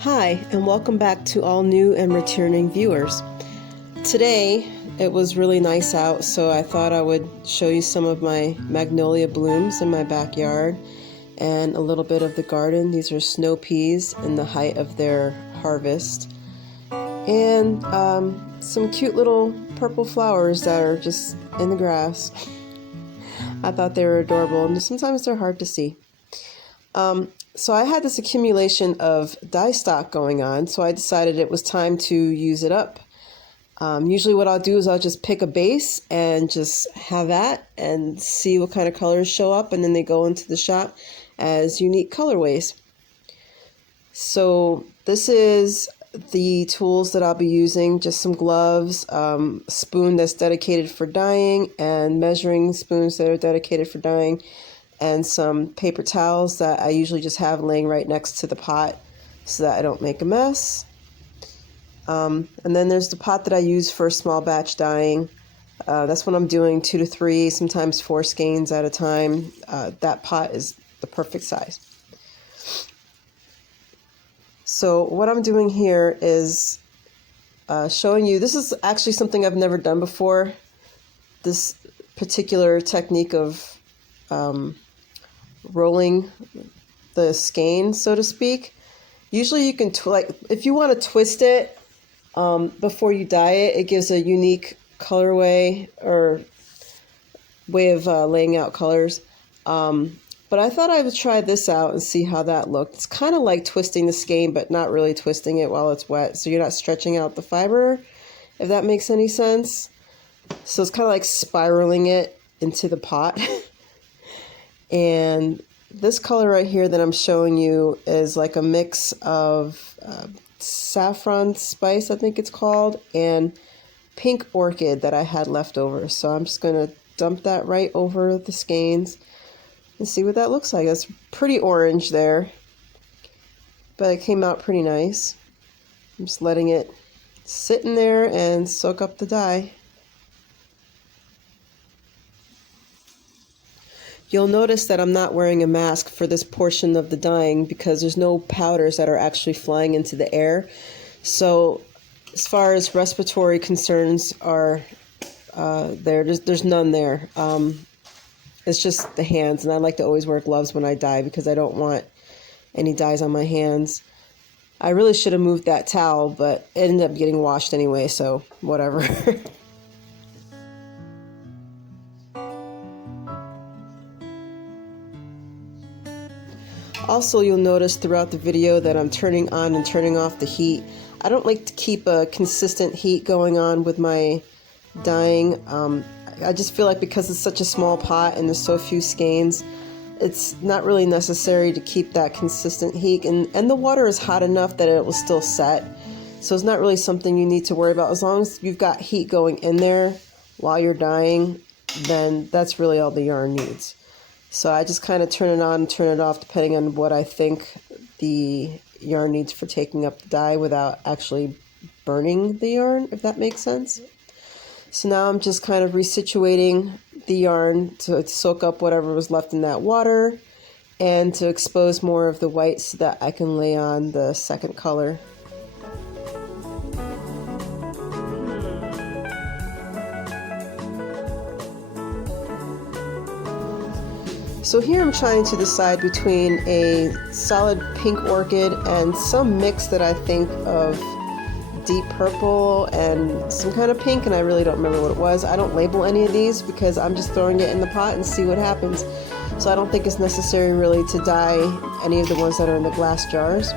Hi, and welcome back to all new and returning viewers. Today, it was really nice out, so I thought I would show you some of my magnolia blooms in my backyard and a little bit of the garden. These are snow peas in the height of their harvest. And some cute little purple flowers that are just in the grass. I thought they were adorable, and sometimes they're hard to see. So I had this accumulation of dye stock going on, so I decided it was time to use it up. Usually what I'll do is I'll just pick a base and just have that and see what kind of colors show up, and then they go into the shop as unique colorways. So this is the tools that I'll be using, just some gloves, a spoon that's dedicated for dyeing, and measuring spoons that are dedicated for dyeing, and some paper towels that I usually just have laying right next to the pot so that I don't make a mess. And then there's the pot that I use for small batch dyeing. That's when I'm doing 2 to 3, sometimes 4 skeins at a time. That pot is the perfect size. So what I'm doing here is showing you, this is actually something I've never done before, this particular technique of rolling the skein, so to speak. Usually you can, if you want to twist it before you dye it, it gives a unique colorway or way of laying out colors. But I thought I would try this out and see how that looked. It's kind of like twisting the skein, but not really twisting it while it's wet, so you're not stretching out the fiber, if that makes any sense. So it's kind of like spiraling it into the pot. And this color right here that I'm showing you is like a mix of saffron spice, I think it's called, and pink orchid that I had left over. So I'm just going to dump that right over the skeins and see what that looks like. It's pretty orange there, but it came out pretty nice. I'm just letting it sit in there and soak up the dye. You'll notice that I'm not wearing a mask for this portion of the dyeing because there's no powders that are actually flying into the air. So as far as respiratory concerns are there's none there. It's just the hands, and I like to always wear gloves when I dye because I don't want any dyes on my hands. I really should have moved that towel, but it ended up getting washed anyway, so whatever. Also, you'll notice throughout the video that I'm turning on and turning off the heat. I don't like to keep a consistent heat going on with my dyeing. I just feel like because it's such a small pot and there's so few skeins, it's not really necessary to keep that consistent heat. And the water is hot enough that it will still set. So it's not really something you need to worry about. As long as you've got heat going in there while you're dyeing, then that's really all the yarn needs. So I just kind of turn it on and turn it off depending on what I think the yarn needs for taking up the dye without actually burning the yarn, if that makes sense. So now I'm just kind of resituating the yarn to soak up whatever was left in that water and to expose more of the white so that I can lay on the second color. So here I'm trying to decide between a solid pink orchid and some mix that I think of deep purple and some kind of pink, and I really don't remember what it was. I don't label any of these because I'm just throwing it in the pot and see what happens. So I don't think it's necessary really to dye any of the ones that are in the glass jars.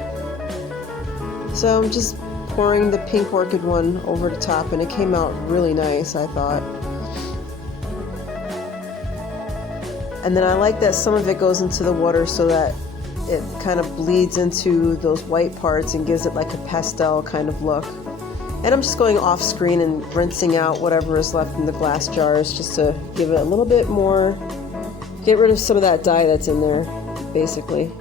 So I'm just pouring the pink orchid one over the top, and it came out really nice, I thought. And then I like that some of it goes into the water so that it kind of bleeds into those white parts and gives it like a pastel kind of look. And I'm just going off screen and rinsing out whatever is left in the glass jars just to give it a little bit more, get rid of some of that dye that's in there, basically.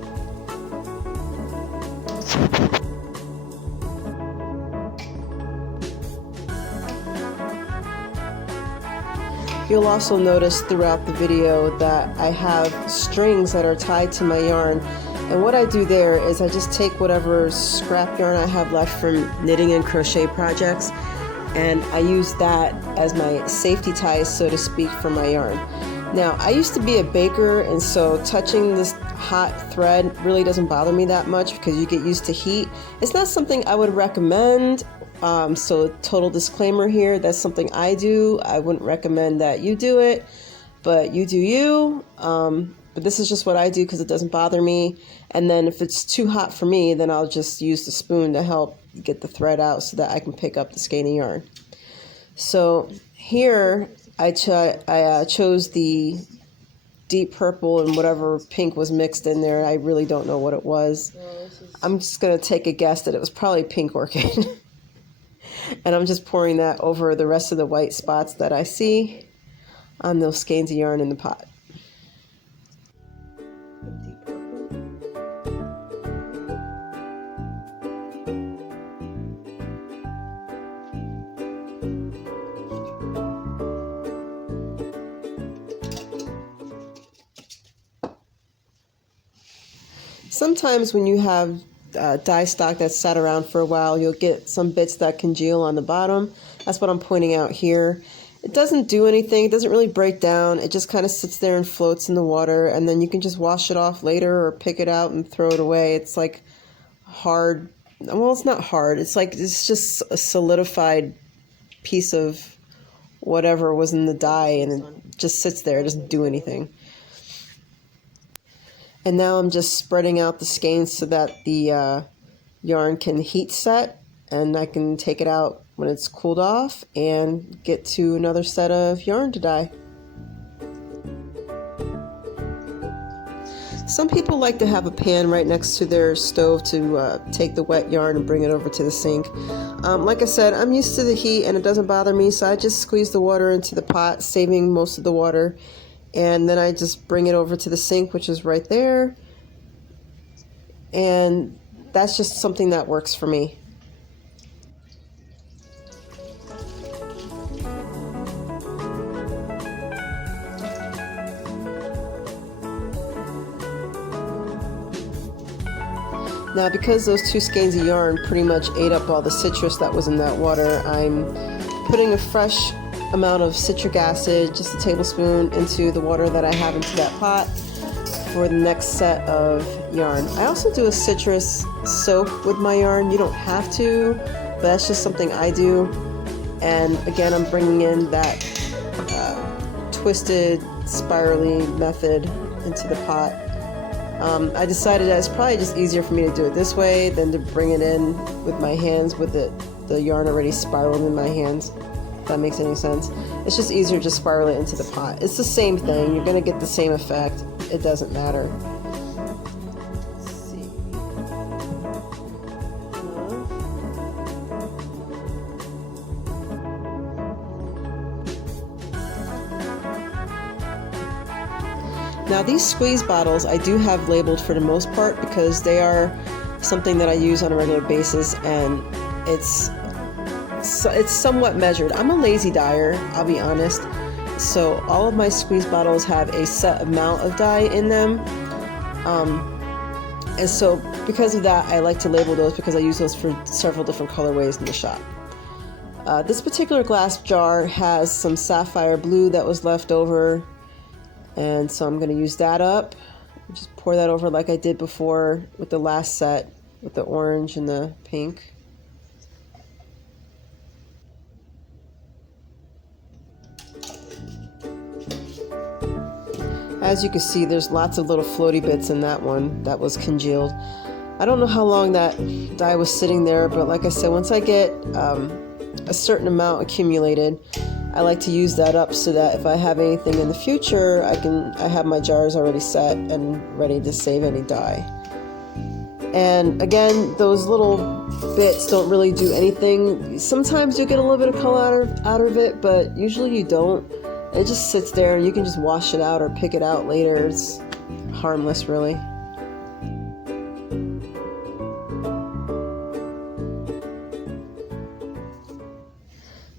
You'll also notice throughout the video that I have strings that are tied to my yarn, And what I do there is I just take whatever scrap yarn I have left from knitting and crochet projects, and I use that as my safety ties, so to speak, for my yarn. Now, I used to be a baker, and so touching this hot thread really doesn't bother me that much because you get used to heat. It's not something I would recommend, so total disclaimer here, that's something I do. I wouldn't recommend that you do it, but you do you. But this is just what I do because it doesn't bother me. And then if it's too hot for me, then I'll just use the spoon to help get the thread out so that I can pick up the skein of yarn. So here I chose the deep purple and whatever pink was mixed in there. I really don't know what it was. I'm just going to take a guess that it was probably pink orchid. And I'm just pouring that over the rest of the white spots that I see on those skeins of yarn in the pot. Sometimes when you have dye stock that's sat around for a while, you'll get some bits that congeal on the bottom. That's what I'm pointing out here. It doesn't do anything. It doesn't really break down. It just kind of sits there and floats in the water, and then you can just wash it off later or pick it out and throw it away. It's like hard. Well, it's not hard. It's just a solidified piece of whatever was in the dye, and it just sits there. It doesn't do anything. And now I'm just spreading out the skeins so that the yarn can heat set, and I can take it out when it's cooled off and get to another set of yarn to dye. Some people like to have a pan right next to their stove to take the wet yarn and bring it over to the sink. Like I said, I'm used to the heat and it doesn't bother me, so I just squeeze the water into the pot, saving most of the water. And then I just bring it over to the sink, which is right there. And that's just something that works for me. Now, because those 2 skeins of yarn pretty much ate up all the citrus that was in that water, I'm putting a fresh amount of citric acid, just a tablespoon, into the water that I have into that pot for the next set of yarn. I also do a citrus soak with my yarn. You don't have to, but that's just something I do. And again, I'm bringing in that twisted, spirally method into the pot. I decided that it's probably just easier for me to do it this way than to bring it in with my hands with the yarn already spiraled in my hands. If that makes any sense. It's just easier to spiral it into the pot. It's the same thing. You're going to get the same effect. It doesn't matter. Let's see. Now these squeeze bottles I do have labeled for the most part because they are something that I use on a regular basis, and it's somewhat measured. I'm a lazy dyer, I'll be honest, so all of my squeeze bottles have a set amount of dye in them, and so because of that I like to label those because I use those for several different colorways in the shop. This particular glass jar has some sapphire blue that was left over, and so I'm going to use that up. Just pour that over like I did before with the last set with the orange and the pink. As you can see, there's lots of little floaty bits in that one that was congealed. I don't know how long that dye was sitting there, but like I said, once I get a certain amount accumulated, I like to use that up so that if I have anything in the future, I have my jars already set and ready to save any dye. And again, those little bits don't really do anything. Sometimes you get a little bit of color out of it, but usually you don't. It just sits there and you can just wash it out or pick it out later. It's harmless, really.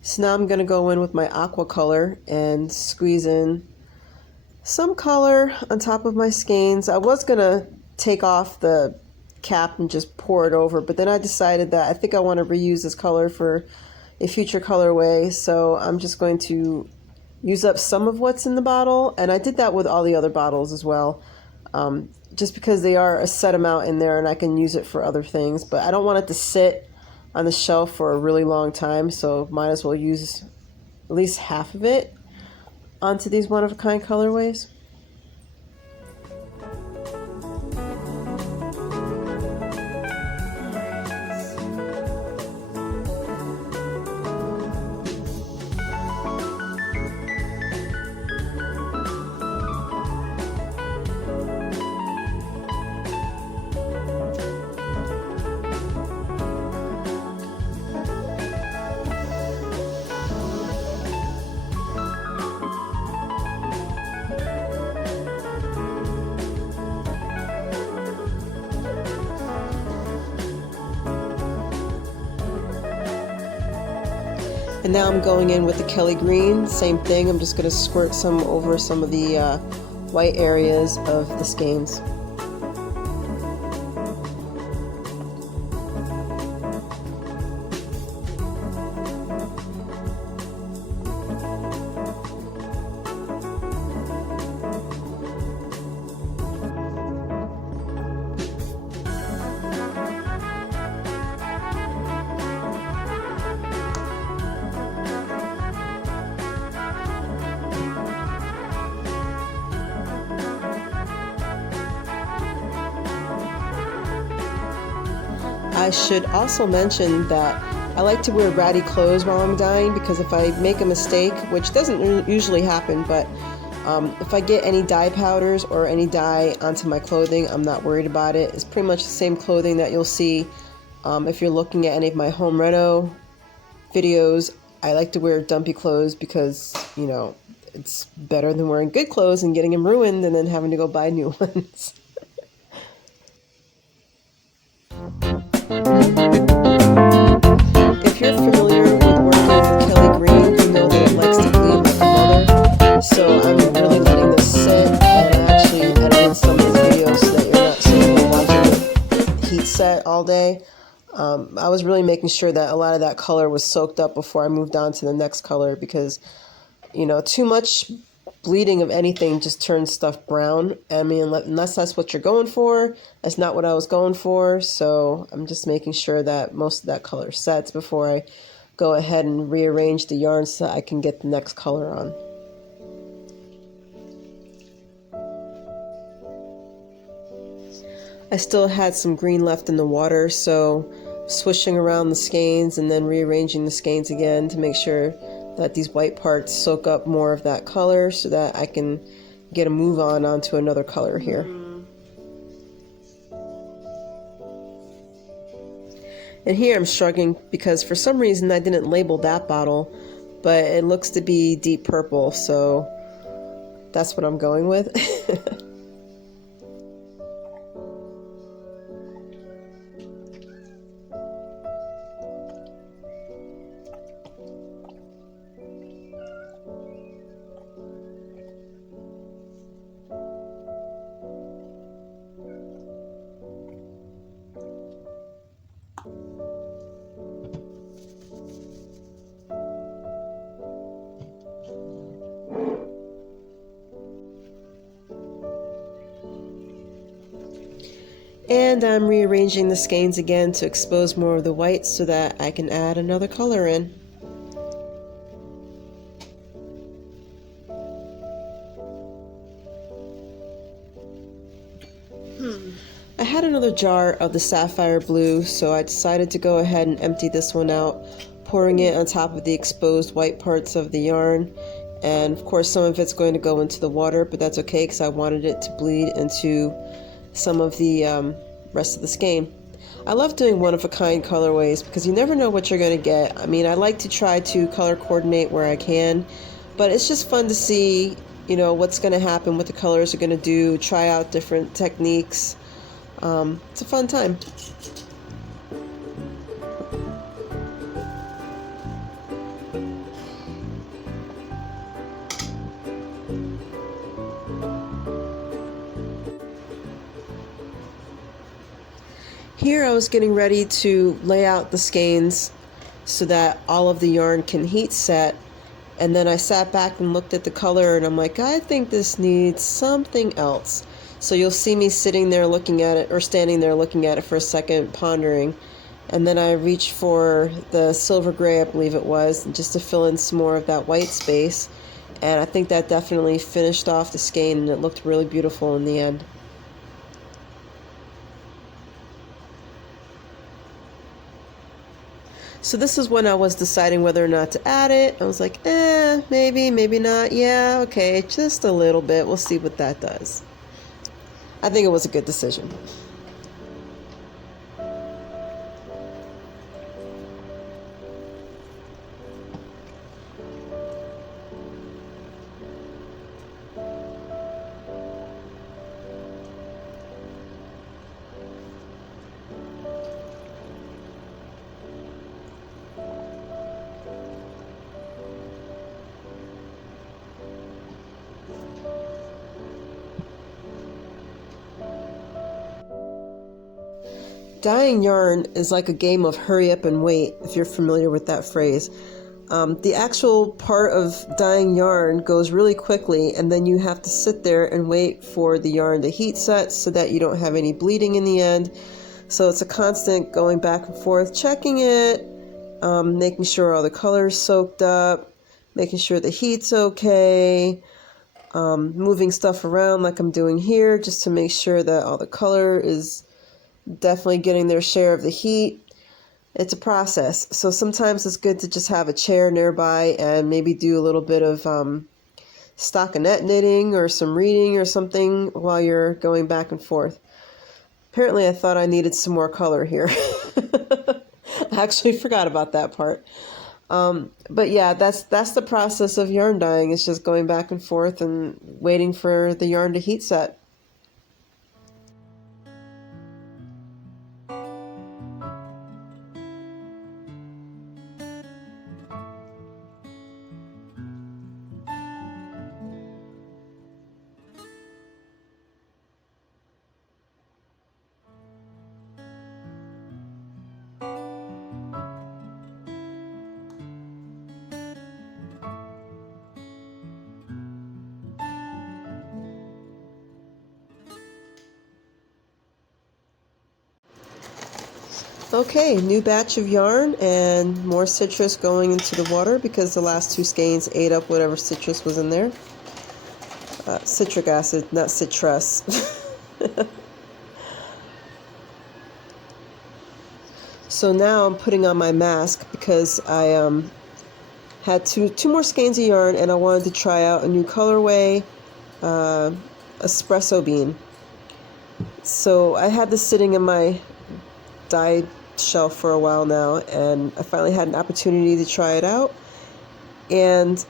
So now I'm going to go in with my aqua color and squeeze in some color on top of my skeins. I was going to take off the cap and just pour it over, but then I decided that I think I want to reuse this color for a future colorway, so I'm just going to use up some of what's in the bottle, and I did that with all the other bottles as well, just because they are a set amount in there and I can use it for other things, but I don't want it to sit on the shelf for a really long time, so might as well use at least half of it onto these one-of-a-kind colorways. And now I'm going in with the Kelly Green, same thing. I'm just going to squirt some over some of the white areas of the skeins. I should also mention that I like to wear ratty clothes while I'm dyeing, because if I make a mistake, which doesn't usually happen, but if I get any dye powders or any dye onto my clothing, I'm not worried about it. It's pretty much the same clothing that you'll see if you're looking at any of my home reno videos. I like to wear dumpy clothes because, you know, it's better than wearing good clothes and getting them ruined and then having to go buy new ones. If you're familiar with working with Kelly Green, you know that it likes to bleed like a mother. So I'm really letting this sit, and I actually edited some of these videos so that you're not sitting here watching the heat set all day. I was really making sure that a lot of that color was soaked up before I moved on to the next color, because, you know, too much bleeding of anything just turns stuff brown. I mean, unless that's what you're going for, that's not what I was going for. So I'm just making sure that most of that color sets before I go ahead and rearrange the yarn so I can get the next color on. I still had some green left in the water, so swishing around the skeins and then rearranging the skeins again to make sure that these white parts soak up more of that color so that I can get a move on onto another color here. And here I'm struggling because for some reason I didn't label that bottle, but it looks to be deep purple, so that's what I'm going with. And I'm rearranging the skeins again to expose more of the white so that I can add another color in. I had another jar of the sapphire blue, so I decided to go ahead and empty this one out, pouring it on top of the exposed white parts of the yarn. And of course some of it's going to go into the water, but that's okay because I wanted it to bleed into some of the rest of the skein. I love doing one-of-a-kind colorways because you never know what you're going to get. I mean, I like to try to color coordinate where I can, but it's just fun to see, you know, what's going to happen, what the colors are going to do, try out different techniques. It's a fun time. Here I was getting ready to lay out the skeins so that all of the yarn can heat set, and then I sat back and looked at the color and I'm like, I think this needs something else. So you'll see me sitting there looking at it, or standing there looking at it for a second, pondering, and then I reached for the silver gray, I believe it was, just to fill in some more of that white space, and I think that definitely finished off the skein and it looked really beautiful in the end. So this is when I was deciding whether or not to add it. I was like, maybe, maybe not. Yeah, okay, just a little bit. We'll see what that does. I think it was a good decision. Dyeing yarn is like a game of hurry up and wait, if you're familiar with that phrase. The actual part of dyeing yarn goes really quickly, and then you have to sit there and wait for the yarn to heat set so that you don't have any bleeding in the end. So it's a constant going back and forth, checking it, making sure all the color's soaked up, making sure the heat's okay, moving stuff around like I'm doing here just to make sure that all the color is definitely getting their share of the heat. It's a process. So sometimes it's good to just have a chair nearby and maybe do a little bit of stockinette knitting or some reading or something while you're going back and forth. Apparently I thought I needed some more color here. I actually forgot about that part. But yeah, that's the process of yarn dyeing. It's just going back and forth and waiting for the yarn to heat set. Okay, new batch of yarn and more citrus going into the water because the last two skeins ate up whatever citrus was in there. Citric acid, not citrus. So now I'm putting on my mask because I had two more skeins of yarn and I wanted to try out a new colorway, espresso bean. So I had this sitting in my dyed shelf for a while now, and I finally had an opportunity to try it out. And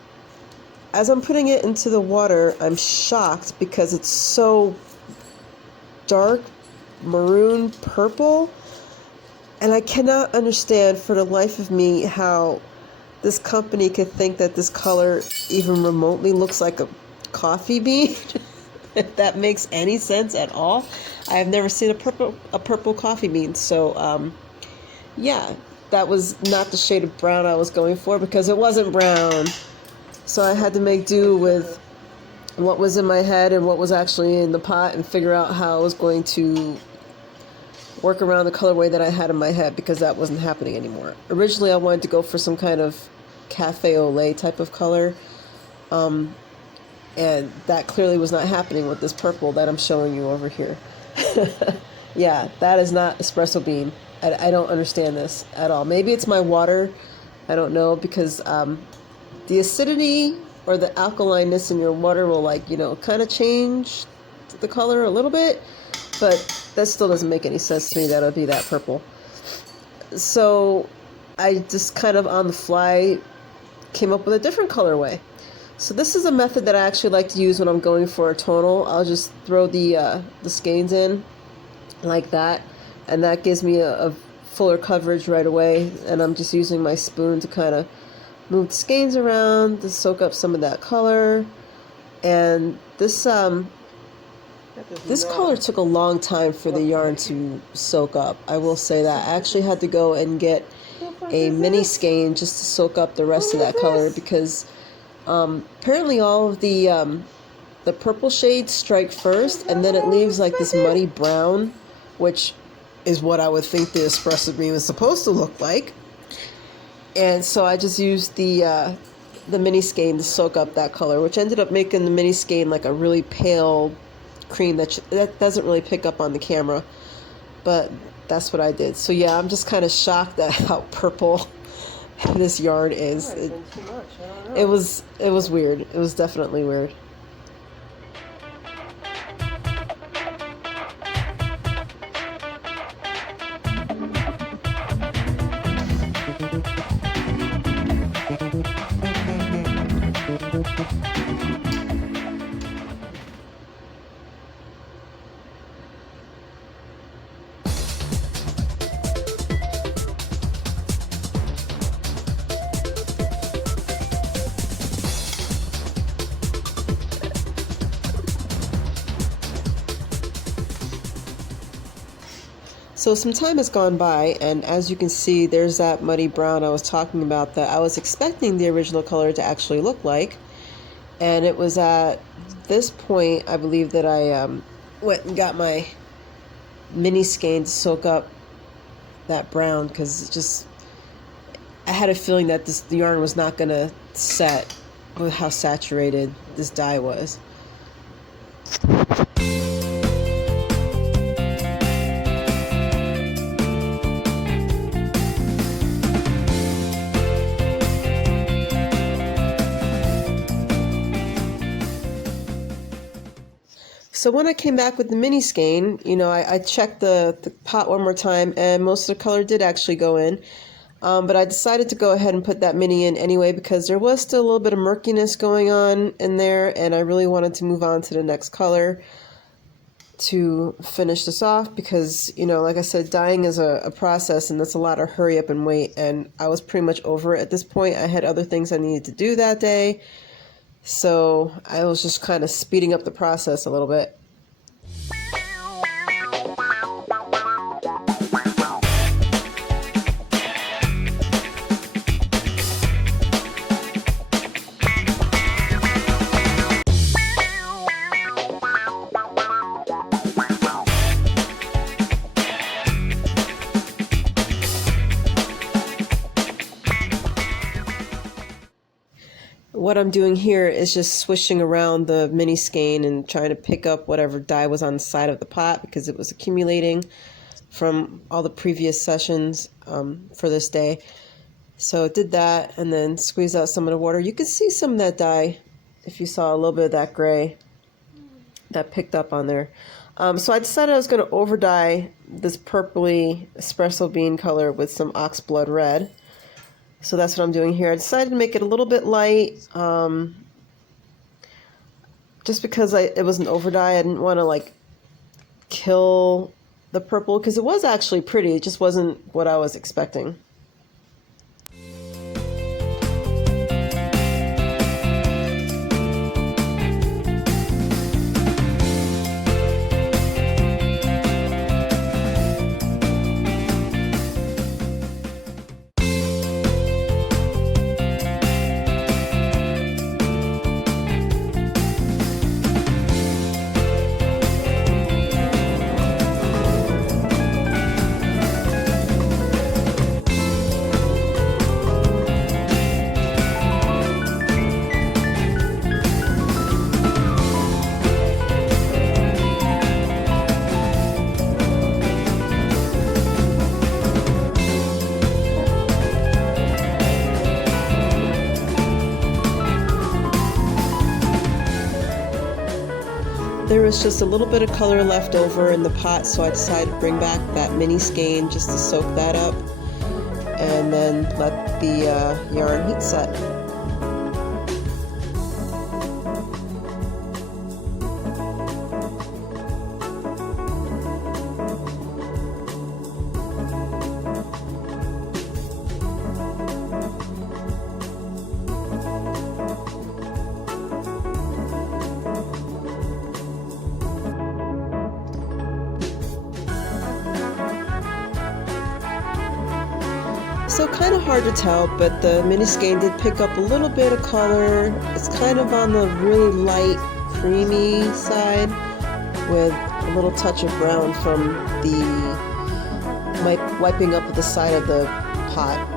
as I'm putting it into the water, I'm shocked because it's so dark maroon purple, and I cannot understand for the life of me how this company could think that this color even remotely looks like a coffee bean. If that makes any sense at all. I have never seen a purple coffee bean. So yeah, that was not the shade of brown I was going for because it wasn't brown. So I had to make do with what was in my head and what was actually in the pot and figure out how I was going to work around the colorway that I had in my head because that wasn't happening anymore. Originally I wanted to go for some kind of cafe au lait type of color. And that clearly was not happening with this purple that I'm showing you over here. Yeah, that is not espresso bean. I don't understand this at all. Maybe it's my water. I don't know, because the acidity or the alkalineness in your water will, like, kind of change the color a little bit. But that still doesn't make any sense to me that it would be that purple. So I just kind of on the fly came up with a different colorway. So this is a method that I actually like to use when I'm going for a tonal. I'll just throw the skeins in like that, and that gives me a fuller coverage right away. And I'm just using my spoon to kind of move the skeins around to soak up some of that color. And this This color took a long time for the yarn to soak up. I will say that. I actually had to go and get a mini skein just to soak up the rest of that color because apparently all of the purple shades strike first, and then it leaves like this muddy brown, which is what I would think the espresso bean is supposed to look like. And so I just used the mini skein to soak up that color, which ended up making the mini skein like a really pale cream that doesn't really pick up on the camera, but that's what I did. So yeah, I'm just kind of shocked at how purple this yarn is. It was weird. It was definitely weird. So some time has gone by, and as you can see, there's that muddy brown I was talking about that I was expecting the original color to actually look like. And it was at this point, I believe, that I went and got my mini skein to soak up that brown, because I had a feeling that the yarn was not going to set with how saturated this dye was. So when I came back with the mini skein, you know, I checked the pot one more time, and most of the color did actually go in. But I decided to go ahead and put that mini in anyway because there was still a little bit of murkiness going on in there, and I really wanted to move on to the next color to finish this off because, you know, like I said, dyeing is a process, and that's a lot of hurry up and wait, and I was pretty much over it at this point. I had other things I needed to do that day. So I was just kind of speeding up the process a little bit. What I'm doing here is just swishing around the mini skein and trying to pick up whatever dye was on the side of the pot because it was accumulating from all the previous sessions for this day. So it did that and then squeezed out some of the water. You can see some of that dye if you saw a little bit of that gray that picked up on there. So I decided I was going to over dye this purpley espresso bean color with some ox blood red. So that's what I'm doing here. I decided to make it a little bit light, just because it was an over dye. I didn't want to like kill the purple because it was actually pretty. It just wasn't what I was expecting. There was just a little bit of color left over in the pot, so I decided to bring back that mini skein just to soak that up and then let the yarn heat set. So kind of hard to tell, but the mini skein did pick up a little bit of color. It's kind of on the really light, creamy side with a little touch of brown from the wiping up the side of the pot.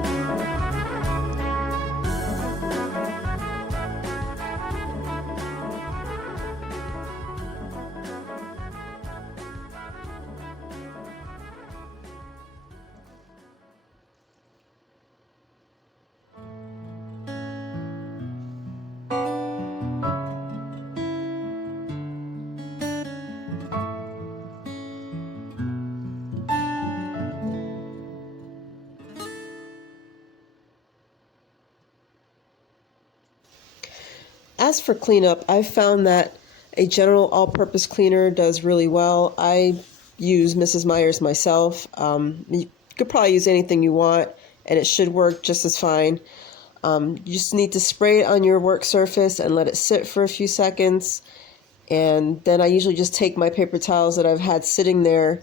As for cleanup, I've found that a general all-purpose cleaner does really well. I use Mrs. Meyer's myself. You could probably use anything you want, and it should work just as fine. You just need to spray it on your work surface and let it sit for a few seconds. And then I usually just take my paper towels that I've had sitting there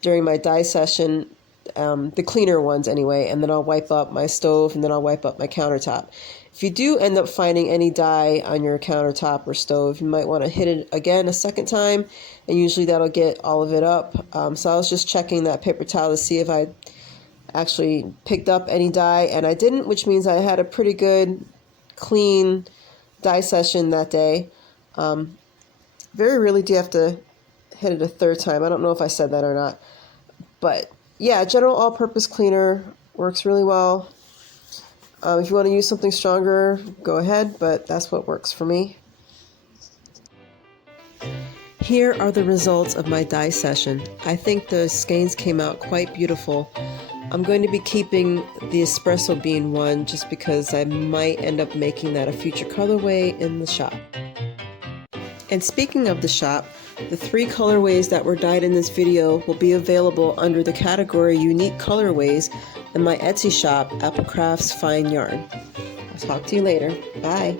during my dye session, the cleaner ones anyway, and then I'll wipe up my stove and then I'll wipe up my countertop. If you do end up finding any dye on your countertop or stove, you might want to hit it again a second time, and usually that'll get all of it up. So I was just checking that paper towel to see if I actually picked up any dye, and I didn't, which means I had a pretty good, clean dye session that day. Very rarely do you have to hit it a third time. I don't know if I said that or not. But yeah, general all-purpose cleaner works really well. If you want to use something stronger, go ahead, but that's what works for me. Here are the results of my dye session. I think the skeins came out quite beautiful. I'm going to be keeping the espresso bean one just because I might end up making that a future colorway in the shop. And speaking of the shop, the 3 colorways that were dyed in this video will be available under the category Unique Colorways in my Etsy shop, Apple Crafts Fine Yarn. I'll talk to you later. Bye.